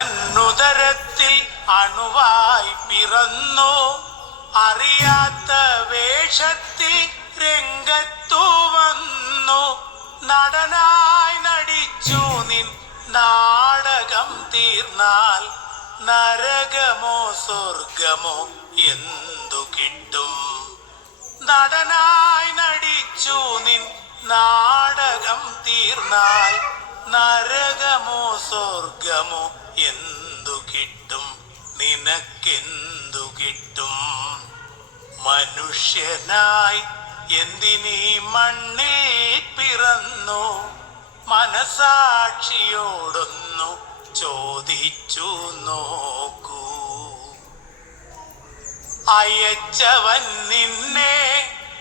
നുദരത്തിൽ അണുവായി പിറന്നു അറിയാത്ത വേഷത്തിൽ രംഗത്തു വന്നു നടനായി നടിച്ചു നിൻ നാടകം തീർന്നാൽ നരകമോ സ്വർഗമോ എന്തു കിട്ടും? നടനായി നടിച്ചു നിൻ നാടകം തീർന്നാൽ നരകമോ സ്വർഗമോ എന്തു കിട്ടും? നിനക്കെന്തു കിട്ടും? മനുഷ്യനായി എന്തിനീ മണ്ണിൽ പിറന്നു? മനസാക്ഷിയോടൊന്നു ചോദിച്ചു നോക്കൂ. അയച്ചവൻ നിന്നെ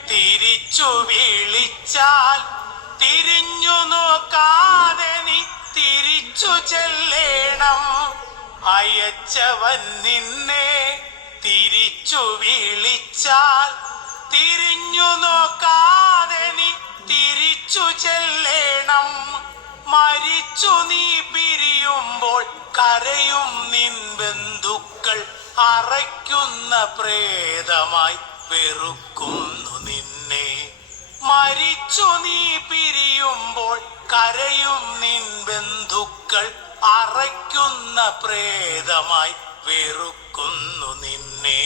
തിരിച്ചു വിളിച്ചാൽ തിരിഞ്ഞു നോക്കാതെ നീ തിരിച്ചു ചെല്ലേണം. അയച്ചവൻ നിന്നെ തിരിച്ചു വിളിച്ചാൽ തിരിഞ്ഞു നോക്കാതെ നീ തിരിച്ചു ചെല്ലേണം. മരിച്ചു നീ പിരിയുമ്പോൾ കരയും നിൻ ബന്ധുക്കൾ അറയ്ക്കുന്ന പ്രേതമായി വെറുക്കുന്നു നിന്നെ. മരിച്ചു നീ പിരിയുമ്പോൾ കരയും നിൻ ബന്ധുക്കൾ അറയ്ക്കുന്ന പ്രേതമായി വെറുക്കുന്നു നിന്നെ.